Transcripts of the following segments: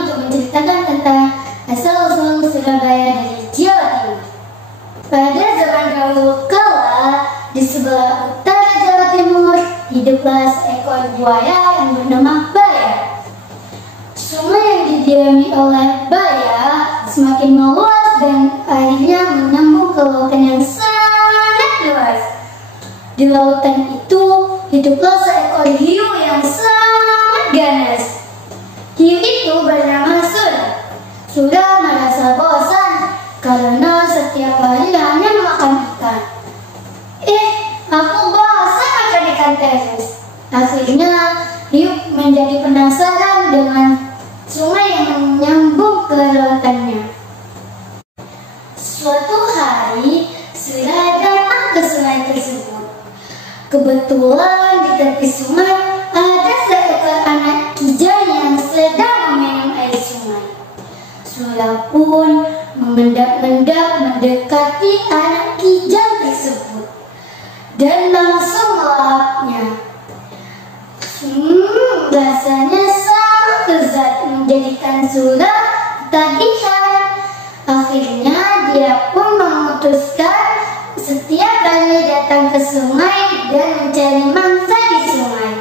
untuk menceritakan tentang asal-usul Surabaya dari Jawa Timur. Pada zaman dahulu kala, di sebelah utara Jawa Timur, hiduplah seekor buaya yang bernama Baya. Sungai yang didiami oleh Baya semakin meluas dan akhirnya menyambung ke lautan yang sangat luas. Di lautan itu hiduplah seekor hiu yang sangat ganas. Hiu itu bernama Sura. Sura merasa bosan karena setiap hari hanya makan ikan. Aku bosan makan ikan terus. Akhirnya hiu menjadi penasaran dengan sungai yang menyambung ke lautannya. Suatu hari, Sura datang ke sungai tersebut. Kebetulan di tepi sungai ada seekor anak kijang yang sedang meminum air sungai. Sura pun mengendap-endap mendekati anak kijang tersebut dan langsung melahapnya. Rasanya sangat lezat menjadikan Sura ketagihan. Akhirnya dia pun memutuskan setiap kali datang ke sungai dan mencari mangsa di sungai.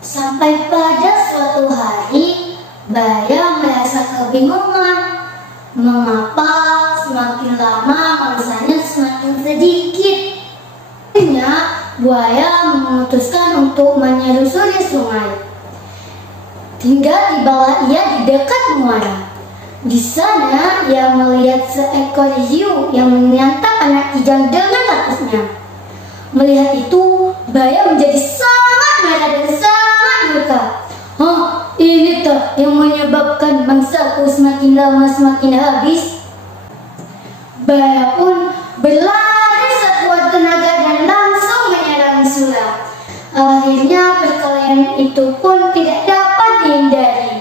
Sampai pada suatu hari, Baya merasa kebingungan. Mengapa semakin lama mangsanya semakin sedikit? Akhirnya, buaya memutuskan untuk menyusuri sungai. Tibalah ia di dekat muara. Di sana, ia melihat seekor hiu yang menyantap anak kijang dengan rakusnya. Melihat itu, Baya menjadi sangat marah dan sangat murka. Ini toh yang menyebabkan mangsaku semakin lama semakin habis. Baya pun berlari sekuat tenaga dan langsung menyerang Sura. Akhirnya perkelahian itu pun tidak dapat dihindari.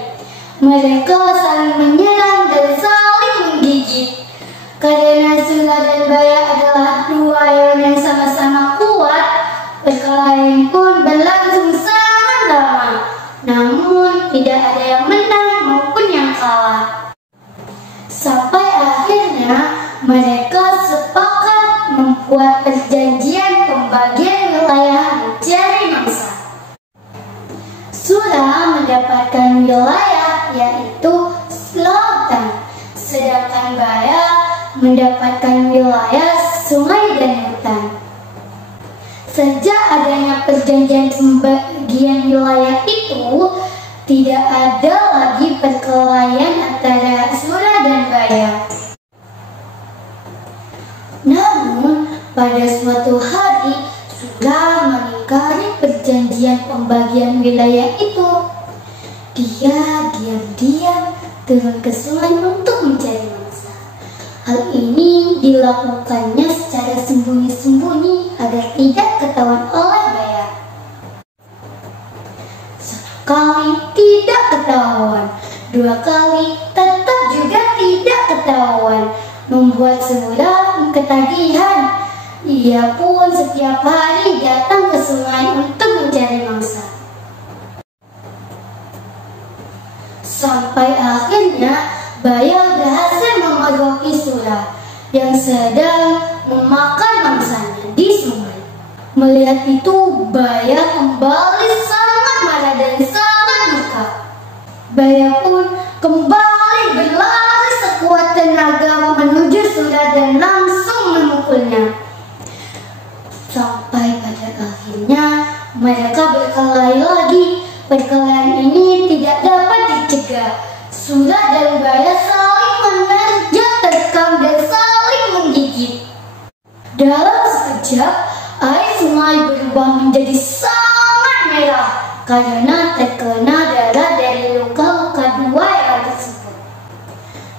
Mereka saling menyerang dan saling menggigit. Karena Sura dan Baya adalah dua hewan yang sama-sama kuat, perkelahian pun berlangsung sangat lama. Namun tidak ada yang menang maupun yang kalah. Sampai akhirnya mereka sepakat membuat perjanjian pembagian wilayah mencari mangsa. Sura mendapatkan wilayah yaitu lautan, sedangkan Baya mendapatkan wilayah sungai dan hutan. Sejak adanya perjanjian pembagian wilayah itu, tidak ada lagi perkelahian antara Sura dan Baya. Namun, pada suatu hari, Sura mengingkari perjanjian pembagian wilayah itu. Dia diam-diam turun ke sungai untuk mencari mangsa. Hal ini dilakukannya secara sembunyi-sembunyi agar tidak ketahuan oleh Baya. Sekali tidak ketahuan, dua kali tetap juga tidak ketahuan, membuat Sura ketagihan. Ia pun setiap hari datang ke sungai untuk mencari mangsa. Sampai akhirnya Baya berhasil memergoki Sura yang sedang memakan mangsanya di sungai. Melihat itu, Baya kembali sangat marah dan sangat murka. Baya pun kembali berlari sekuat tenaga menuju Sura dan langsung memukulnya. Sampai pada akhirnya mereka berkelahi lagi. Perkelahian ini tidak dapat dicegah. Sura dan Baya saling menerjang, terkam dan saling menggigit. Dalam sekejap, air sungai berubah menjadi sangat merah karena terkena darah dari luka-luka dua hewan tersebut.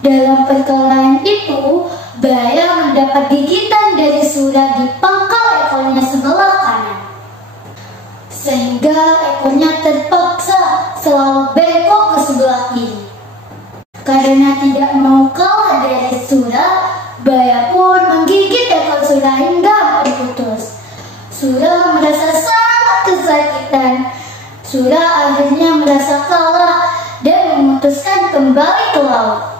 Dalam perkelahian itu, Baya mendapat gigitan dari Sura di pangkal ekornya sebelah kanan, sehingga ekornya terpaksa selalu bengkok ke sebelah kiri. Karena tidak mau kalah dari Sura, Baya pun menggigit ekor Sura hingga terputus. Sura merasa sangat kesakitan. Sura akhirnya merasa kalah dan memutuskan kembali ke laut.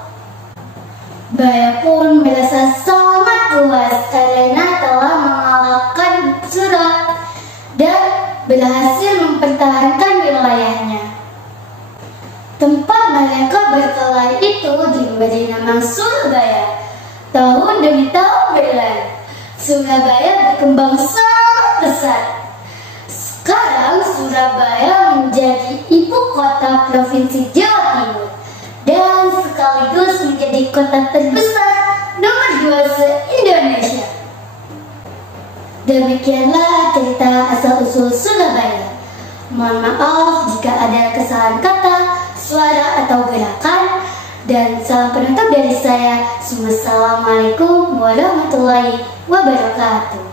Baya pun merasa sangat puas karena telah mengalahkan Sura dan berhasil mempertahankan wilayahnya. Tempat mereka berkelahi itu diberi nama Surabaya. Tahun demi tahun berlalu, Surabaya berkembang sangat besar. Sekarang Surabaya menjadi ibu kota Provinsi Jawa Timur dan sekaligus menjadi kota terbesar nomor 2 se-Indonesia. Demikianlah cerita asal-usul Surabaya. Mohon maaf jika ada kesalahan kata, suara, atau gerakan. Dan salam penutup dari saya. Wassalamualaikum warahmatullahi wabarakatuh.